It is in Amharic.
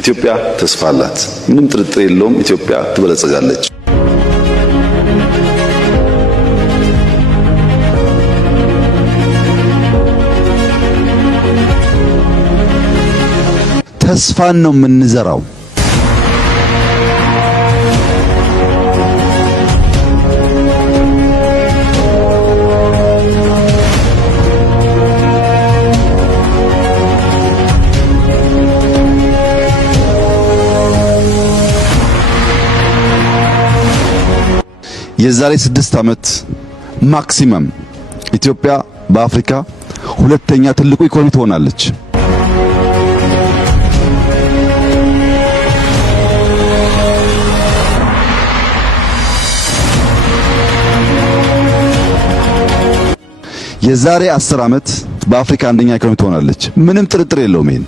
ኢትዮጵያ ተስፋ አላት። ምንም ጥርጥር የለውም። ኢትዮጵያ ትበለጽጋለች። ተስፋን ነው የምንዘራው። የዛሬ 6 ዓመት ማክሲመም ኢትዮጵያ በአፍሪካ ሁለተኛ ትልቁ ኢኮኖሚ ትሆናለች። የዛሬ 10 ዓመት በአፍሪካ አንደኛ ኢኮኖሚ ትሆናለች። ምንም ጥርጥር የለውም ይሄን